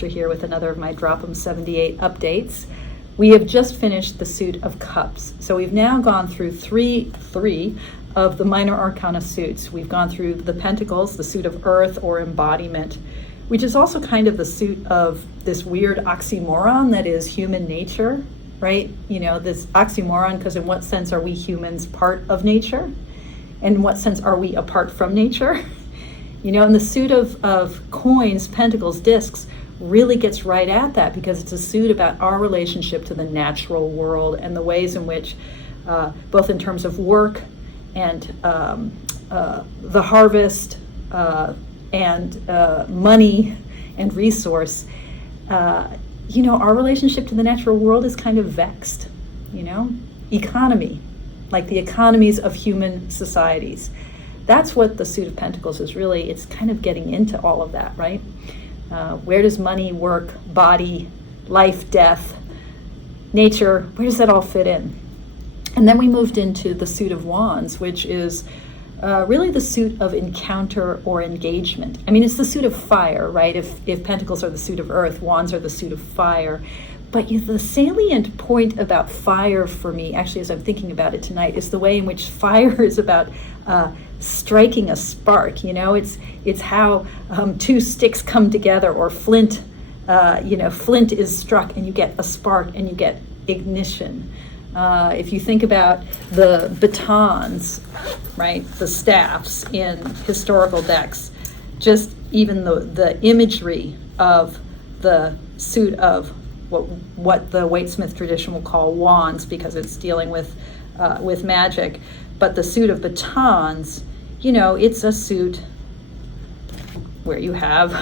Esther here with another of my Drop 'em 78 updates. We have just finished the suit of cups. So we've now gone through three of the minor arcana suits. We've gone through the pentacles, the suit of earth or embodiment, which is also kind of the suit of this weird oxymoron that is human nature, right? You know, this oxymoron, because in what sense are we humans part of nature? And in what sense are we apart from nature? You know, and the suit of coins, pentacles, discs really gets right at that, because it's a suit about our relationship to the natural world and the ways in which, both in terms of work and the harvest and money and resource, you know, our relationship to the natural world is kind of vexed, you know? Economy, like the economies of human societies. That's what the suit of pentacles is really. It's kind of getting into all of that, right? Where does money, work, body, life, death, nature, where does that all fit in? And then we moved into the suit of wands, which is really the suit of encounter or engagement. I mean, it's the suit of fire, right? If pentacles are the suit of earth, wands are the suit of fire. But the salient point about fire for me, actually, as I'm thinking about it tonight, is the way in which fire is about striking a spark. You know, it's how two sticks come together, or flint. Flint is struck, and you get a spark, and you get ignition. If you think about the batons, right, the staffs in historical decks, just even the imagery of the suit of what the Waite-Smith tradition will call wands, because it's dealing with magic, but the suit of batons, you know, it's a suit where you have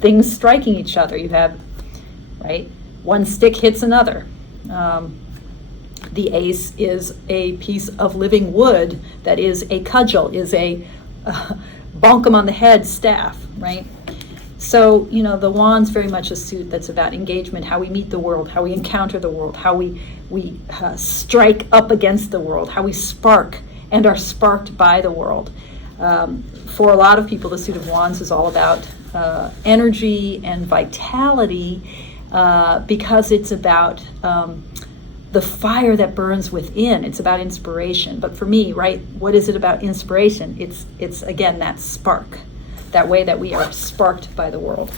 things striking each other. You have, right, one stick hits another. The ace is a piece of living wood that is a cudgel, is a bonk 'em on the head staff, right? So, you know, the wand's very much a suit that's about engagement, how we meet the world, how we encounter the world, how we strike up against the world, how we spark and are sparked by the world. For a lot of people, the suit of wands is all about energy and vitality, because it's about the fire that burns within. It's about inspiration. But for me, right, what is it about inspiration? It's again, that spark, that way that we are sparked by the world.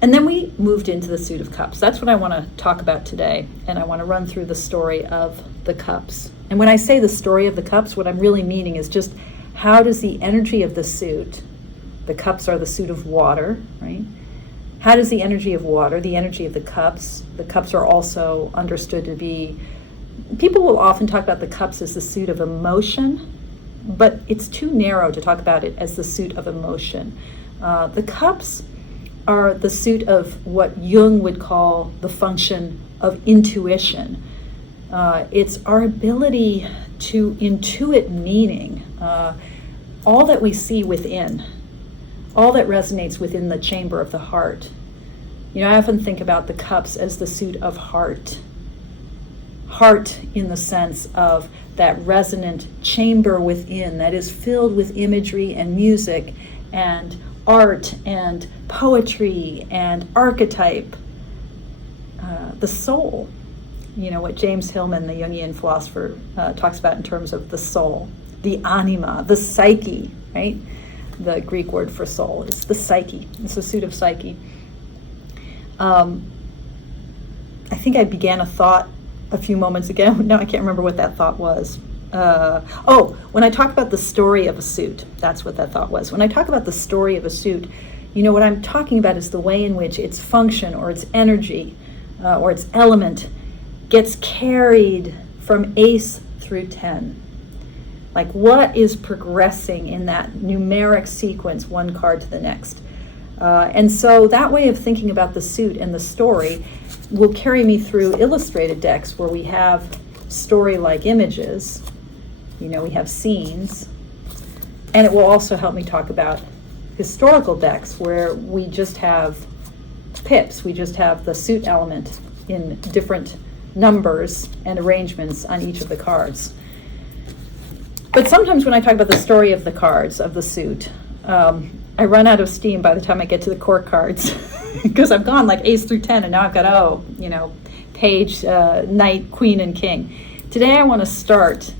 And then we moved into the suit of cups. That's what I want to talk about today. And I want to run through the story of the cups. And when I say the story of the cups, what I'm really meaning is just how does the energy of the suit, the cups are the suit of water, right? How does the energy of water, the energy of the cups are also understood to be, people will often talk about the cups as the suit of emotion, but it's too narrow to talk about it as the suit of emotion. The cups are the suit of what Jung would call the function of intuition. It's our ability to intuit meaning, all that we see within, all that resonates within the chamber of the heart. You know, I often think about the cups as the suit of heart. Heart in the sense of that resonant chamber within that is filled with imagery and music and art and poetry and archetype. The soul, you know, what James Hillman, the Jungian philosopher, talks about in terms of the soul, the anima, the psyche, right? The Greek word for soul is the psyche. It's a suit of psyche. I think I began a thought a few moments ago. No, I can't remember what that thought was. When I talk about the story of a suit, that's what that thought was. When I talk about the story of a suit, you know, what I'm talking about is the way in which its function or its energy or its element gets carried from ace through 10. Like, what is progressing in that numeric sequence, one card to the next? And so that way of thinking about the suit and the story will carry me through illustrated decks where we have story-like images. You know, we have scenes. And it will also help me talk about historical decks where we just have pips. We just have the suit element in different numbers and arrangements on each of the cards. But sometimes when I talk about the story of the cards, of the suit, I run out of steam by the time I get to the court cards. because I've gone like ace through 10, and now I've got, page, knight, queen, and king. Today I want to start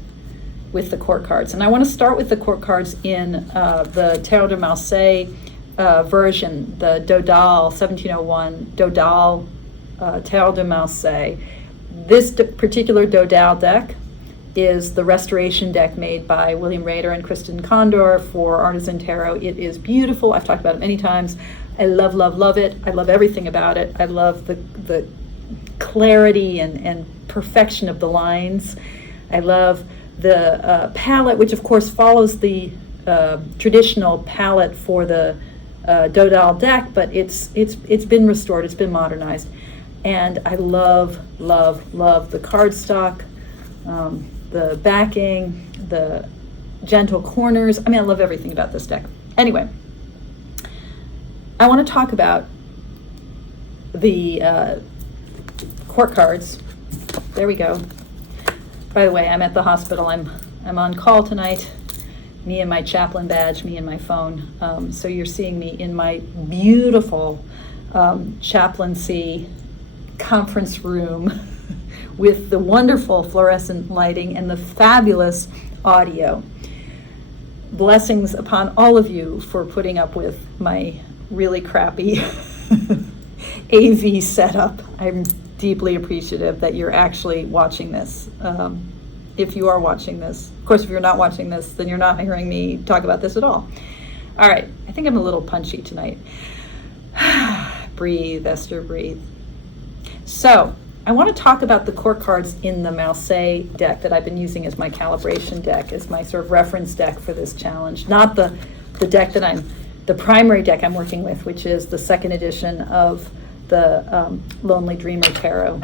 with the court cards, and I want to start with the court cards in the Tarot de Marseille version, the Dodal 1701 Dodal Tarot de Marseille. This particular Dodal deck is the restoration deck made by William Rader and Kristen Condor for Artisan Tarot. It is beautiful. I've talked about it many times. I love, love, love it. I love everything about it. I love the clarity and perfection of the lines. I love the palette, which of course follows the traditional palette for the Dodal deck, but it's been restored, it's been modernized. And I love, love, love the cardstock, the backing, the gentle corners. I mean, I love everything about this deck. Anyway, I want to talk about the court cards. There we go. By the way, I'm at the hospital. I'm on call tonight. Me and my chaplain badge, me and my phone. So you're seeing me in my beautiful chaplaincy conference room with the wonderful fluorescent lighting and the fabulous audio. Blessings upon all of you for putting up with my really crappy AV setup. I'm deeply appreciative that you're actually watching this. If you are watching this. Of course, if you're not watching this, then you're not hearing me talk about this at all. All right, I think I'm a little punchy tonight. Breathe, Esther, breathe. So, I want to talk about the court cards in the Marseille deck that I've been using as my calibration deck, as my sort of reference deck for this challenge. Not the deck that the primary deck I'm working with, which is the second edition of the Lonely Dreamer Tarot,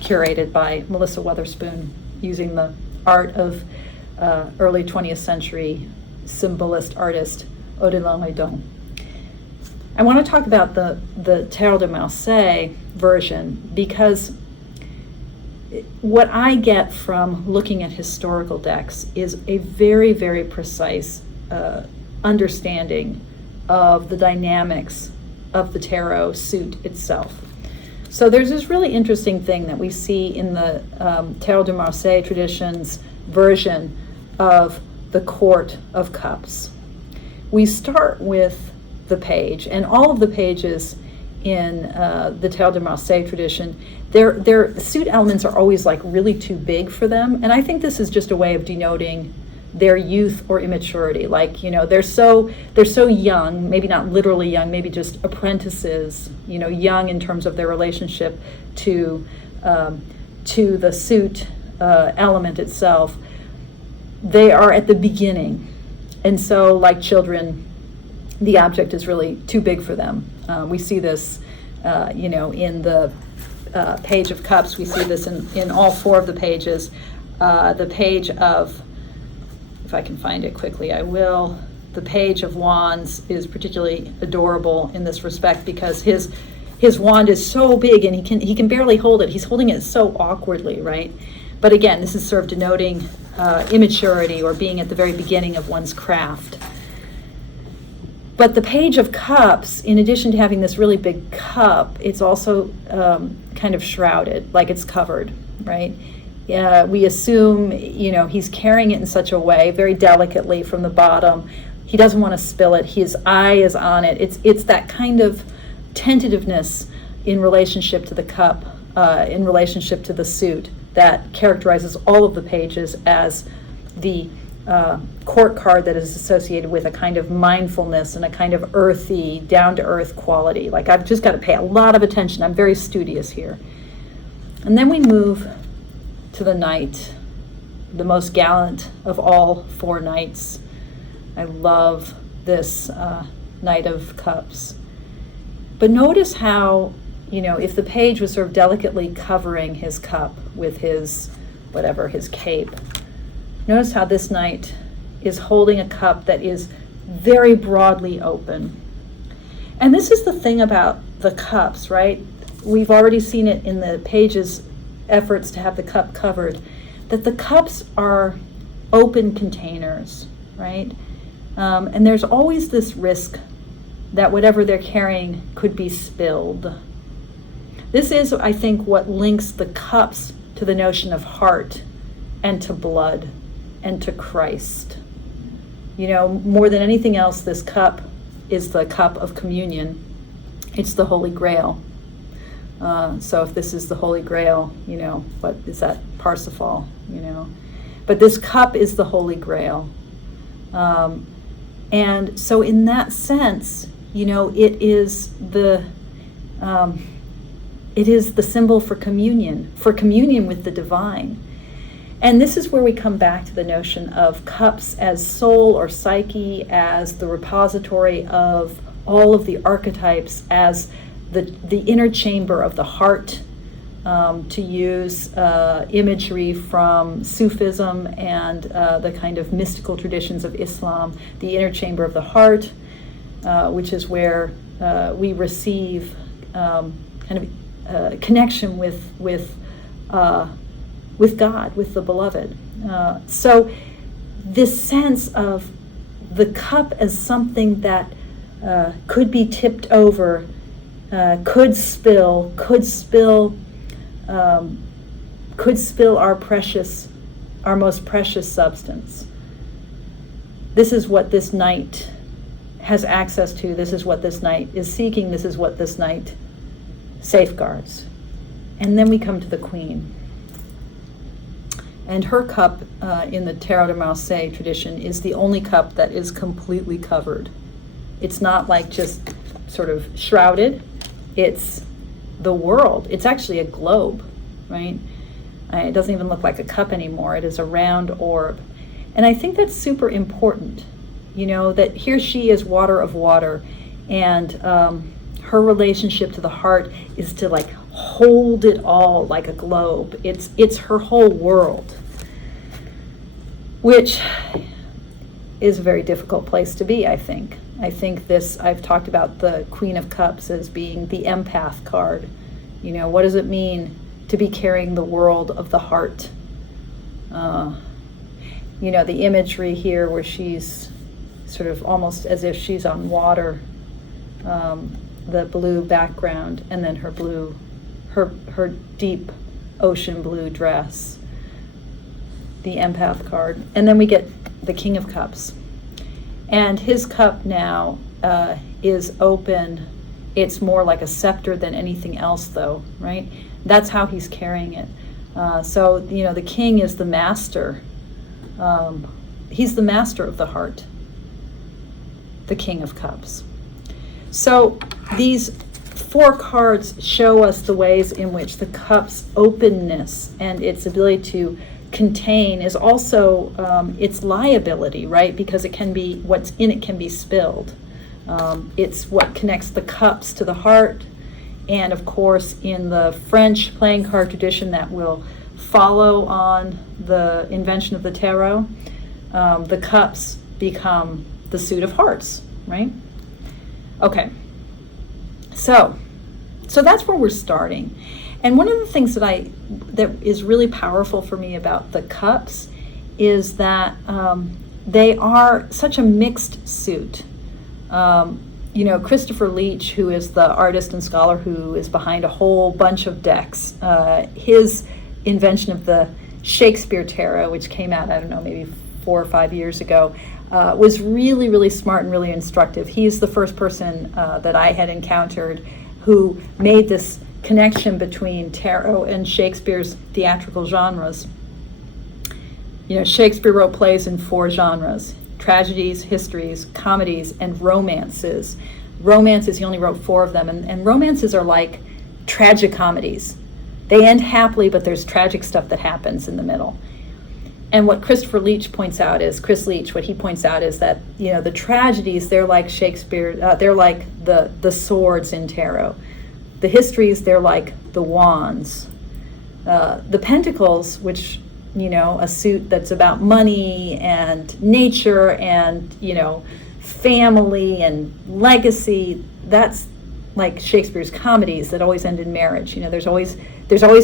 curated by Melissa Weatherspoon, using the art of early 20th century symbolist artist Odilon Redon. I want to talk about the Tarot de Marseille version because what I get from looking at historical decks is a very, very precise understanding of the dynamics of the tarot suit itself. So there's this really interesting thing that we see in the Tarot de Marseille tradition's version of the Court of Cups. We start with the page, and all of the pages in the Tarot de Marseille tradition, their suit elements are always like really too big for them, and I think this is just a way of denoting their youth or immaturity. Like, they're so young, maybe not literally young, maybe just apprentices, young in terms of their relationship to the suit element itself. They are at the beginning, and so like children, the object is really too big for them. We see this, in the Page of Cups. We see this in all four of the pages. The page of, if I can find it quickly, I will. The Page of Wands is particularly adorable in this respect because his wand is so big and he can barely hold it. He's holding it so awkwardly, right? But again, this is sort of denoting immaturity or being at the very beginning of one's craft. But the Page of Cups, in addition to having this really big cup, it's also kind of shrouded, like it's covered, right? We assume, he's carrying it in such a way, very delicately from the bottom. He doesn't want to spill it. His eye is on it. It's that kind of tentativeness in relationship to the cup, in relationship to the suit, that characterizes all of the pages as the court card that is associated with a kind of mindfulness and a kind of earthy, down-to-earth quality. Like, I've just got to pay a lot of attention. I'm very studious here. And then we move to the knight, the most gallant of all four knights. I love this Knight of Cups. But notice how, if the page was sort of delicately covering his cup with his cape, notice how this knight is holding a cup that is very broadly open. And this is the thing about the cups, right? We've already seen it in the page's efforts to have the cup covered, that the cups are open containers, right? And there's always this risk that whatever they're carrying could be spilled. This is, I think, what links the cups to the notion of heart and to blood and to Christ. You know, more than anything else, this cup is the cup of communion. It's the Holy Grail. So if this is the Holy Grail, you know, what is that? Parsifal, you know. But this cup is the Holy Grail. And so in that sense, you know, it is the symbol for communion with the divine. And this is where we come back to the notion of cups as soul or psyche, as the repository of all of the archetypes, as the inner chamber of the heart, to use imagery from Sufism and the kind of mystical traditions of Islam, the inner chamber of the heart, which is where we receive kind of connection with God, with the beloved. So this sense of the cup as something that could be tipped over, could spill our most precious substance. This is what this night has access to. This is what this night is seeking. This is what this night safeguards. And then we come to the Queen. And her cup in the Tarot de Marseille tradition is the only cup that is completely covered. It's not like just sort of shrouded. It's the world. It's actually a globe, right? It doesn't even look like a cup anymore. It is a round orb. And I think that's super important, you know, that here she is, water of water, and her relationship to the heart is to like hold it all like a globe. It's her whole world, which is a very difficult place to be, I think. I've talked about the Queen of Cups as being the empath card. You know, what does it mean to be carrying the world of the heart? You know, the imagery here where she's sort of almost as if she's on water, the blue background, and then her deep ocean blue dress, the empath card. And then we get the King of Cups. And his cup now is open. It's more like a scepter than anything else, though, right? That's how he's carrying it. So, you know, the king is the master. He's the master of the heart, the King of Cups. So these four cards show us the ways in which the cup's openness and its ability to contain is also its liability, right? Because it can be, what's in it can be spilled. It's what connects the cups to the heart. And of course, in the French playing card tradition that will follow on the invention of the tarot, the cups become the suit of hearts, right? Okay, so that's where we're starting. And one of the things that is really powerful for me about the cups is that they are such a mixed suit. You know, Christopher Leach, who is the artist and scholar who is behind a whole bunch of decks, his invention of the Shakespeare Tarot, which came out, I don't know, maybe 4 or 5 years ago, was really, really smart and really instructive. He's the first person that I had encountered who made this connection between tarot and Shakespeare's theatrical genres. You know, Shakespeare wrote plays in 4 genres: tragedies, histories, comedies, and romances. Romances, he only wrote 4 of them, and romances are like tragicomedies. They end happily, but there's tragic stuff that happens in the middle. And what Chris Leach points out is that, you know, the tragedies, they're like Shakespeare, they're like the swords in tarot. The histories, they're like the wands. The pentacles, which, you know, a suit that's about money and nature and, you know, family and legacy, that's like Shakespeare's comedies that always end in marriage. You know, there's always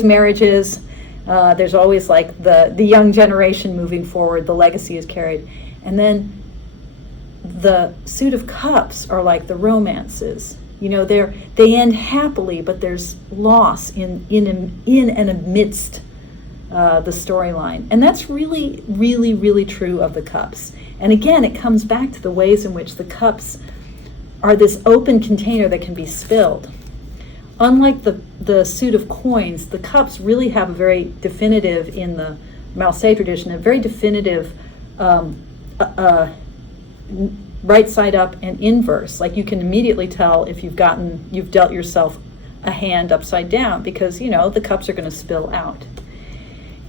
marriages. There's always like the young generation moving forward, the legacy is carried. And then the suit of cups are like the romances. They end happily, but there's loss in and amidst the storyline. And that's really, really, really true of the cups. And again, it comes back to the ways in which the cups are this open container that can be spilled. Unlike the suit of coins, the cups really have a very definitive, in the Marseille tradition, a very definitive right side up and inverse. Like you can immediately tell if you've dealt yourself a hand upside down, because the cups are going to spill out.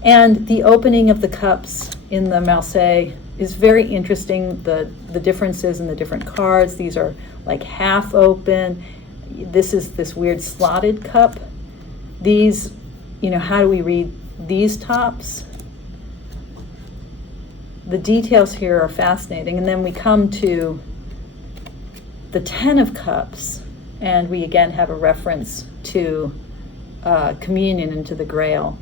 And the opening of the cups in the Marseille is very interesting. The differences in the different cards. These are like half open. This is this weird slotted cup. These, how do we read these tops? The details here are fascinating. And then we come to the 10 of Cups, and we again have a reference to communion and to the Grail.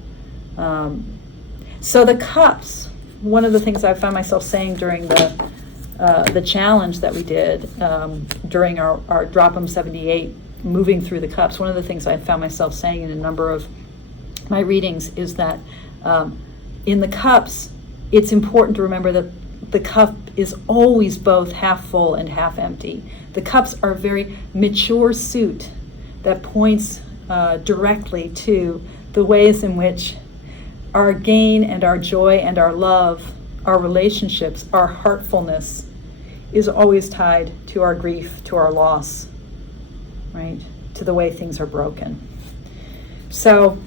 So the cups, one of the things I found myself saying during the challenge that we did during our Drop 'em 78, moving through the cups, one of the things I found myself saying in a number of my readings is that in the cups, it's important to remember that the cup is always both half full and half empty. The cups are a very mature suit that points directly to the ways in which our gain and our joy and our love, our relationships, our heartfulness is always tied to our grief, to our loss, right? To the way things are broken. So,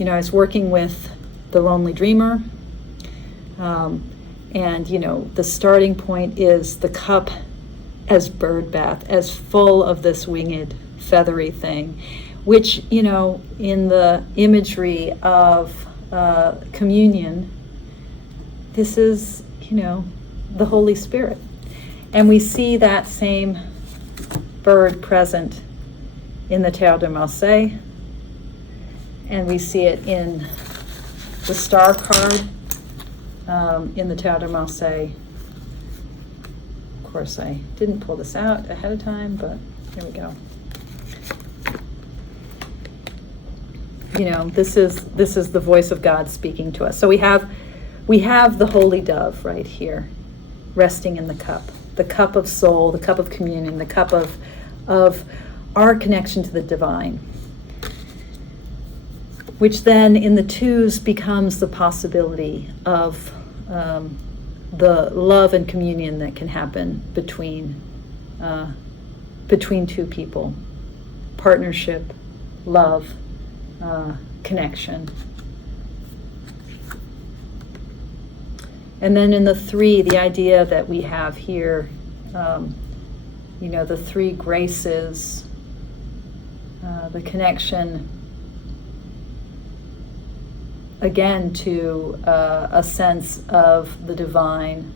I was working with the Lonely Dreamer, and the starting point is the cup as bird bath, as full of this winged, feathery thing, which, in the imagery of communion, this is, the Holy Spirit. And we see that same bird present in the Terre de Marseille, and we see it in the star card in the Terre de Marseille. Of course, I didn't pull this out ahead of time, but here we go. This is the voice of God speaking to us. So we have the Holy Dove right here, resting in the cup of soul, the cup of communion, the cup of our connection to the divine, which then in the twos becomes the possibility of the love and communion that can happen between two people, partnership, love, connection. And then in the three, the idea that we have here, the three graces, the connection again to a sense of the divine.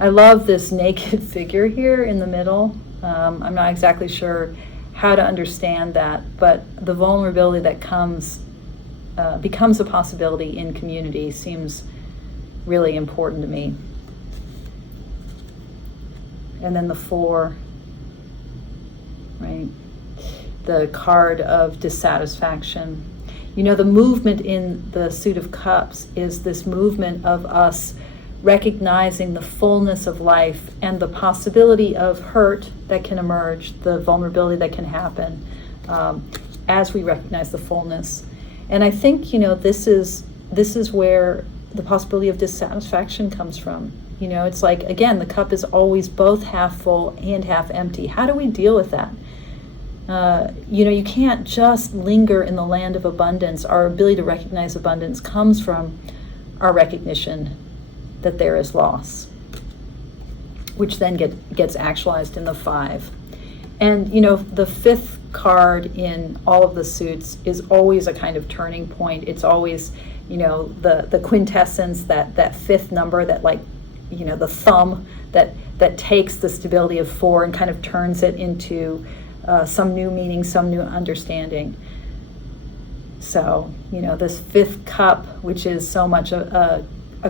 I love this naked figure here in the middle. I'm not exactly sure how to understand that, but the vulnerability that becomes a possibility in community seems really important to me. And then the 4, right? The card of dissatisfaction. The movement in the suit of cups is this movement of us recognizing the fullness of life and the possibility of hurt that can emerge, the vulnerability that can happen as we recognize the fullness. And I think, this is where the possibility of dissatisfaction comes from. It's like, again, the cup is always both half full and half empty. How do we deal with that? You can't just linger in the land of abundance. Our ability to recognize abundance comes from our recognition that there is loss, which then gets actualized in the 5. And, the 5th card in all of the suits is always a kind of turning point. It's always, the quintessence, that 5th number, that the thumb that takes the stability of 4 and kind of turns it into some new meaning, some new understanding. So, this 5th cup, which is so much a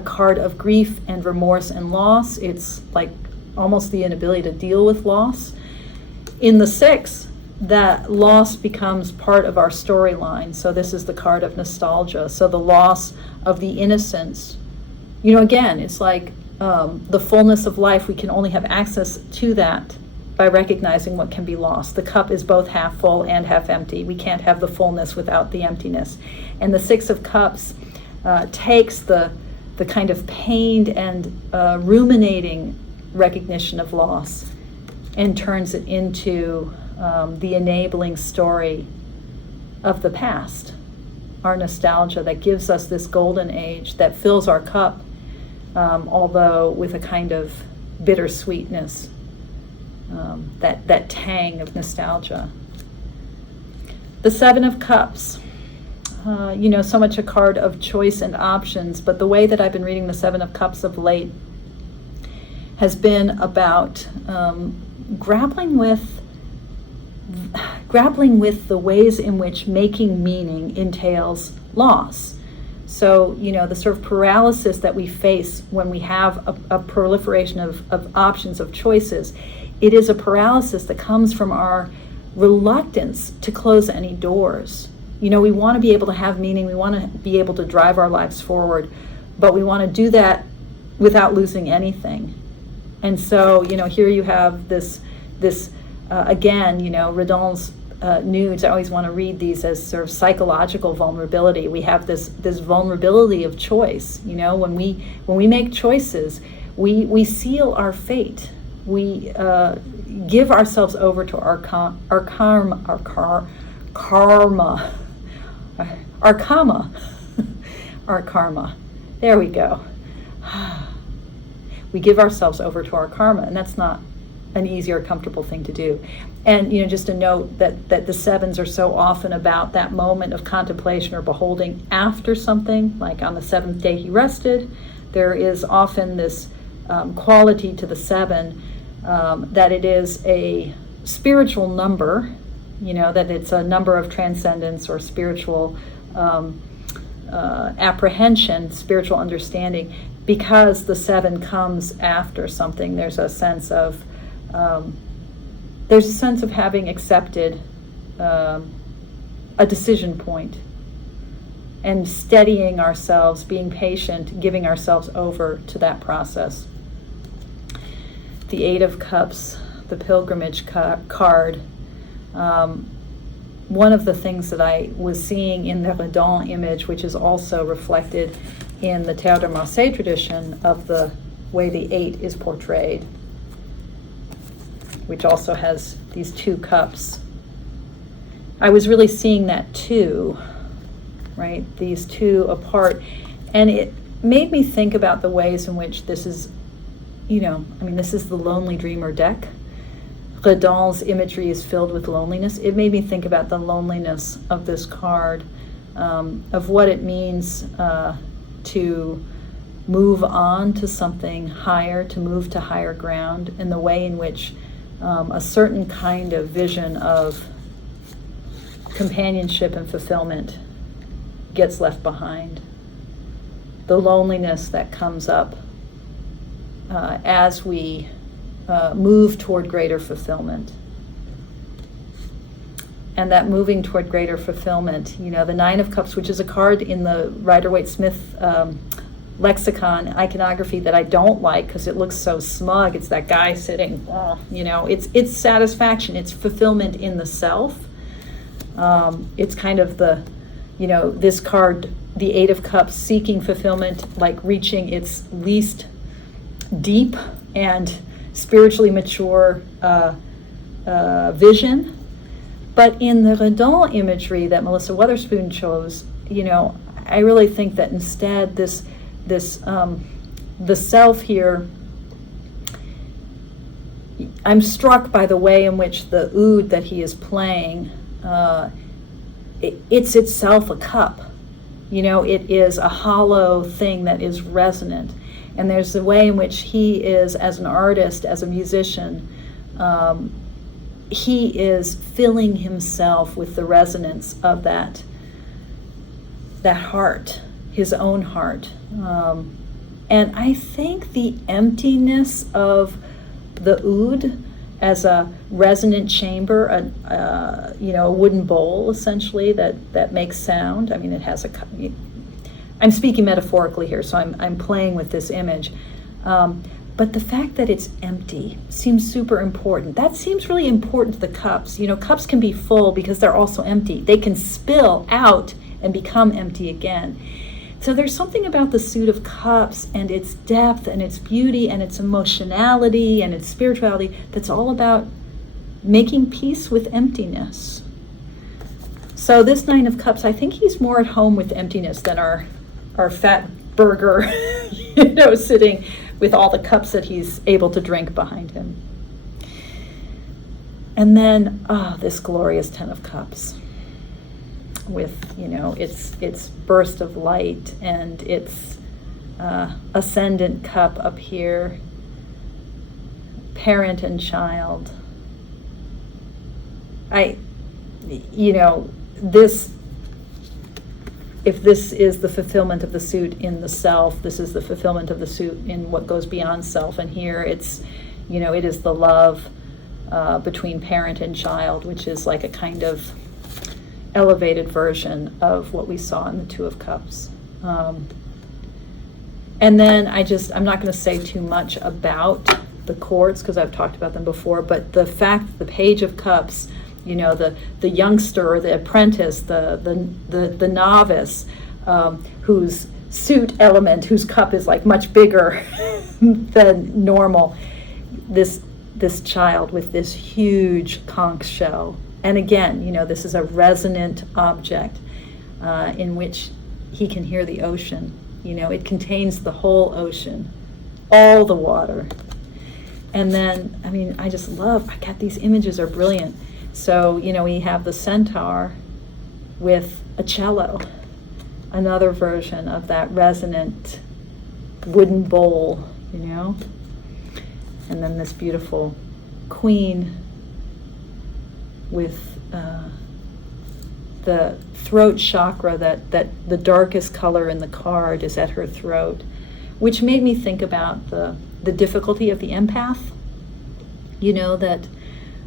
card of grief and remorse and loss, it's like almost the inability to deal with loss. In the 6, that loss becomes part of our storyline. So this is the card of nostalgia. So the loss of the innocence. Again, it's like the fullness of life. We can only have access to that by recognizing what can be lost. The cup is both half full and half empty. We can't have the fullness without the emptiness. And the 6 of Cups takes the kind of pained and ruminating recognition of loss and turns it into the enabling story of the past, our nostalgia that gives us this golden age that fills our cup, although with a kind of bittersweetness, that tang of nostalgia. The 7 of Cups, so much a card of choice and options, but the way that I've been reading the 7 of Cups of late has been about grappling with the ways in which making meaning entails loss. So, the sort of paralysis that we face when we have a proliferation of options, of choices, it is a paralysis that comes from our reluctance to close any doors. We want to be able to have meaning, we want to be able to drive our lives forward, but we want to do that without losing anything. And so, here you have this again, Redon's nudes. I always want to read these as sort of psychological vulnerability. We have this vulnerability of choice. When we make choices, we seal our fate. We give ourselves over to our karma. There we go. We give ourselves over to our karma, and that's not an easy or comfortable thing to do. And just a note that the 7s are so often about that moment of contemplation or beholding after something, like on the 7th day he rested. There is often this quality to the 7 that it is a spiritual number, that it's a number of transcendence or spiritual apprehension, spiritual understanding, because the 7 comes after something. There's a sense of having accepted a decision point and steadying ourselves, being patient, giving ourselves over to that process. The 8 of Cups, the pilgrimage card. One of the things that I was seeing in the Redon image, which is also reflected in the Théâtre de Marseille tradition of the way the 8 is portrayed, which also has these 2 cups. I was really seeing that too, right? These 2 apart. And it made me think about the ways in which this is, this is the Lonely Dreamer deck. Redon's imagery is filled with loneliness. It made me think about the loneliness of this card, of what it means to move on to something higher, to move to higher ground, and the way in which a certain kind of vision of companionship and fulfillment gets left behind. The loneliness that comes up as we move toward greater fulfillment. And that moving toward greater fulfillment, the 9 of Cups, which is a card in the Rider-Waite-Smith lexicon iconography that I don't like because it looks so smug. It's that guy sitting, it's satisfaction, it's fulfillment in the self. It's kind of the, this card, the 8 of Cups, seeking fulfillment, like reaching its least deep and spiritually mature vision. But in the Redon imagery that Melissa Weatherspoon chose, I really think that instead the self here, I'm struck by the way in which the oud that he is playing, it's itself a cup. It is a hollow thing that is resonant. And there's the way in which he is, as an artist, as a musician, he is filling himself with the resonance of that heart, his own heart. And I think the emptiness of the oud as a resonant chamber, a wooden bowl essentially that makes sound. I mean, it has I'm speaking metaphorically here, so I'm playing with this image. But the fact that it's empty seems super important. That seems really important to the cups. Cups can be full because they're also empty. They can spill out and become empty again. So there's something about the suit of cups and its depth and its beauty and its emotionality and its spirituality that's all about making peace with emptiness. So this Nine of Cups, I think he's more at home with emptiness than our fat burger, sitting with all the cups that he's able to drink behind him. And then, this glorious Ten of Cups with, its burst of light and its ascendant cup up here, parent and child. If this is the fulfillment of the suit in the self, this is the fulfillment of the suit in what goes beyond self. And here it is the love between parent and child, which is like a kind of elevated version of what we saw in the Two of Cups. And then I'm not going to say too much about the courts because I've talked about them before, but the fact that the Page of Cups, the youngster, the apprentice, the novice, whose suit element, whose cup is like much bigger than normal, this child with this huge conch shell. And again, this is a resonant object in which he can hear the ocean. It contains the whole ocean, all the water. And then, these images are brilliant. So, we have the centaur with a cello, another version of that resonant wooden bowl, And then this beautiful queen with the throat chakra, that the darkest color in the card is at her throat, which made me think about the difficulty of the empath, that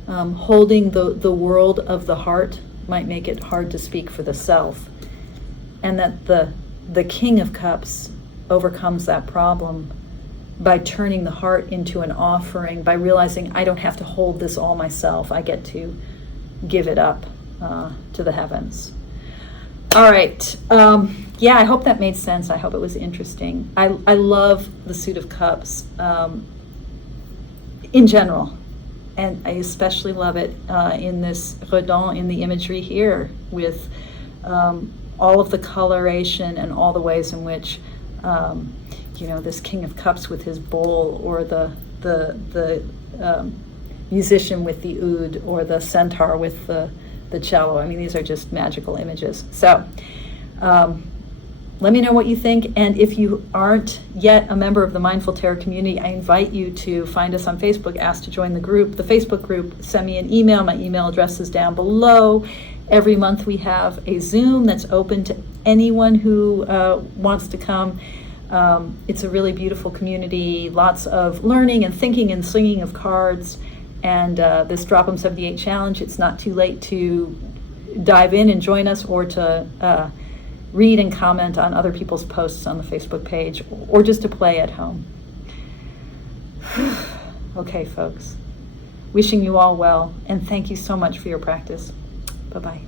holding the world of the heart might make it hard to speak for the self, and that the King of Cups overcomes that problem by turning the heart into an offering, by realizing I don't have to hold this all myself. I get to give it up to the heavens. All right. I hope that made sense. I hope it was interesting. I love the Suit of Cups in general. And I especially love it in this redon, in the imagery here, with all of the coloration and all the ways in which, this King of Cups with his bowl, or the musician with the oud, or the centaur with the cello. I mean, these are just magical images. So let me know what you think. And if you aren't yet a member of the Mindful Tarot community, I invite you to find us on Facebook, ask to join the group, the Facebook group, send me an email. My email address is down below. Every month we have a Zoom that's open to anyone who wants to come. It's a really beautiful community, lots of learning and thinking and singing of cards. And this Drop 'em 78 challenge, it's not too late to dive in and join us, or to read and comment on other people's posts on the Facebook page, or just to play at home. Okay, folks. Wishing you all well, and thank you so much for your practice. Bye-bye.